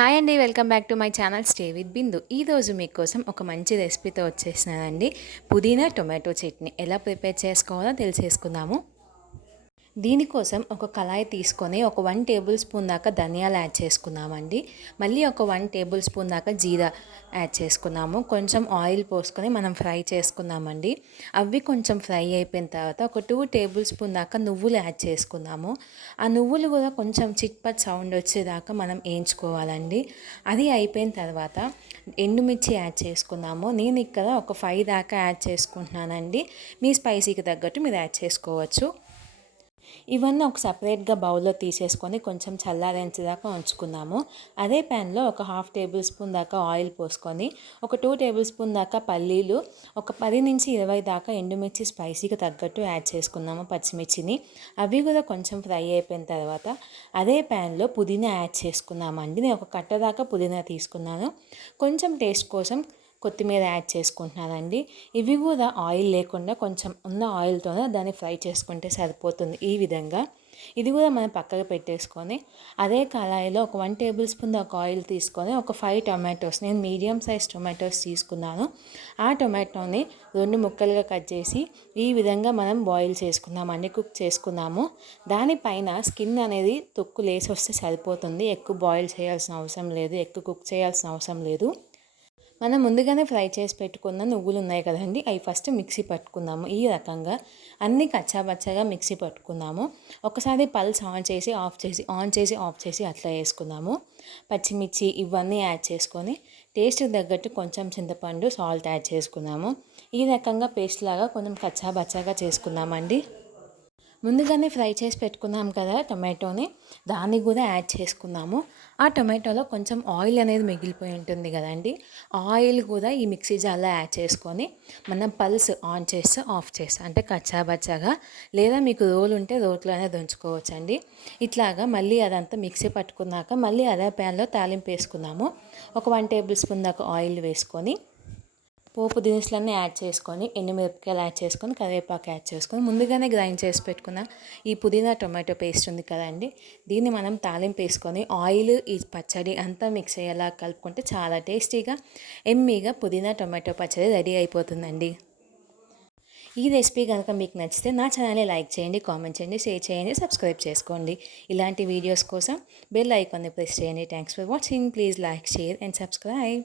Hi అండి, welcome back to my channel stay with Bindu. ఈరోజు మీకోసం ఒక మంచి రెసిపీతో వచ్చేసినానండి. పుదీనా టొమాటో చట్నీ ఎలా ప్రిపేర్ చేసుకోవాలో తెలిసేసుకుందాము. దీనికోసం ఒక కళాయి తీసుకొని ఒక 1 టేబుల్ స్పూన్ దాకా ధనియాలు యాడ్ చేసుకుందామండి. మళ్ళీ ఒక 1 టేబుల్ స్పూన్ దాకా జీరా యాడ్ చేసుకున్నాము. కొంచెం ఆయిల్ పోసుకొని మనం ఫ్రై చేసుకుందామండి. అవి కొంచెం ఫ్రై అయిపోయిన తర్వాత ఒక 2 టేబుల్ స్పూన్ దాకా నువ్వులు యాడ్ చేసుకుందాము. ఆ నువ్వులు కూడా కొంచెం చిట్పట్ సౌండ్ వచ్చేదాకా మనం వేయించుకోవాలండి. అది అయిపోయిన తర్వాత ఎండుమిర్చి యాడ్ చేసుకుందాము. నేను ఇక్కడ ఒక 5 దాకా యాడ్ చేసుకుంటున్నానండి. మీ స్పైసీకి తగ్గట్టు మీరు యాడ్ చేసుకోవచ్చు. ఇవన్నీ ఒక సపరేట్గా బౌల్లో తీసేసుకొని కొంచెం చల్లారేంచేదాకా ఉంచుకుందాము. అదే ప్యాన్లో ఒక 1/2 టేబుల్ స్పూన్ దాకా ఆయిల్ పోసుకొని ఒక 2 టేబుల్ స్పూన్ దాకా పల్లీలు, ఒక 10 నుంచి 20 దాకా ఎండుమిర్చి స్పైసీకి తగ్గట్టు యాడ్ చేసుకుందాము. పచ్చిమిర్చిని అవి కూడా కొంచెం ఫ్రై అయిపోయిన తర్వాత అదే ప్యాన్లో పుదీనా యాడ్ చేసుకుందామండి. నేను ఒక కట్ట దాకా పుదీనా తీసుకున్నాను. కొంచెం టేస్ట్ కోసం కొత్తిమీర యాడ్ చేసుకుంటున్నానండి. ఇవి కూడా ఆయిల్ లేకుండా కొంచెం ఉన్న ఆయిల్తోనే దాన్ని ఫ్రై చేసుకుంటే సరిపోతుంది. ఈ విధంగా ఇది కూడా మనం పక్కకు పెట్టేసుకొని అదే కళాయిలో ఒక 1 టేబుల్ స్పూన్ దాకా ఆయిల్ తీసుకొని ఒక 5 టొమాటోస్, నేను మీడియం సైజ్ టొమాటోస్ తీసుకున్నాను. ఆ టొమాటోని 2 ముక్కలుగా కట్ చేసి ఈ విధంగా మనం బాయిల్ చేసుకుందామండి, కుక్ చేసుకుందాము. దానిపైన స్కిన్ అనేది తొక్కు లేసి వస్తే సరిపోతుంది. ఎక్కువ బాయిల్ చేయాల్సిన అవసరం లేదు, ఎక్కువ కుక్ చేయాల్సిన అవసరం లేదు. మనం ముందుగానే ఫ్రై చేసి పెట్టుకున్న నువ్వులు ఉన్నాయి కదండి, అవి ఫస్ట్ మిక్సీ పట్టుకుందాము. ఈ రకంగా అన్నీ కచ్చాబచ్చాగా మిక్సీ పట్టుకుందాము. ఒకసారి పల్స్ ఆన్ చేసి ఆఫ్ చేసి ఆన్ చేసి ఆఫ్ చేసి అట్లా వేసుకుందాము. పచ్చిమిర్చి ఇవన్నీ యాడ్ చేసుకొని టేస్ట్కి తగ్గట్టు కొంచెం చింతపండు, సాల్ట్ యాడ్ చేసుకుందాము. ఈ రకంగా పేస్ట్ లాగా కొంచెం కచ్చాబచ్చాగా చేసుకుందామండి. ముందుగానే ఫ్రై చేసి పెట్టుకున్నాం కదా టొమాటోని, దాన్ని కూడా యాడ్ చేసుకుందాము. ఆ టొమాటోలో కొంచెం ఆయిల్ అనేది మిగిలిపోయి ఉంటుంది కదండి, ఆయిల్ కూడా ఈ మిక్సీ జార్లో యాడ్ చేసుకొని మనం పల్స్ ఆన్ చేస్తే ఆఫ్ చేస్తే అంటే కచ్చాబచ్చాగా, లేదా మీకు రోలు ఉంటే రోట్లోనే దంచుకోవచ్చండి. ఇట్లాగా మళ్ళీ అదంతా మిక్సీ పట్టుకున్నాక మళ్ళీ అదే ప్యాన్లో తాలింపు వేసుకుందాము. ఒక 1 టేబుల్ స్పూన్ దాకా ఆయిల్ వేసుకొని పోపు దినుసులన్నీ యాడ్ చేసుకొని ఎండుమిరపకాయలు యాడ్ చేసుకొని కరివేపాకు యాడ్ చేసుకొని ముందుగానే గ్రైండ్ చేసి పెట్టుకున్న ఈ పుదీనా టొమాటో పేస్ట్ ఉంది కదండి, దీన్ని మనం తాలింపు వేసుకొని ఆయిల్ ఈ పచ్చడి అంతా మిక్స్ అయ్యేలా కలుపుకుంటే చాలా టేస్టీగా ఎమ్మీగా పుదీనా టొమాటో పచ్చడి రెడీ అయిపోతుందండి. ఈ రెసిపీ కనుక మీకు నచ్చితే నా ఛానల్ని లైక్ చేయండి, కామెంట్ చేయండి, షేర్ చేయండి, సబ్స్క్రైబ్ చేసుకోండి. ఇలాంటి వీడియోస్ కోసం బెల్ ఐకాన్ని ప్రెస్ చేయండి. Thanks for watching. Please like, share and subscribe.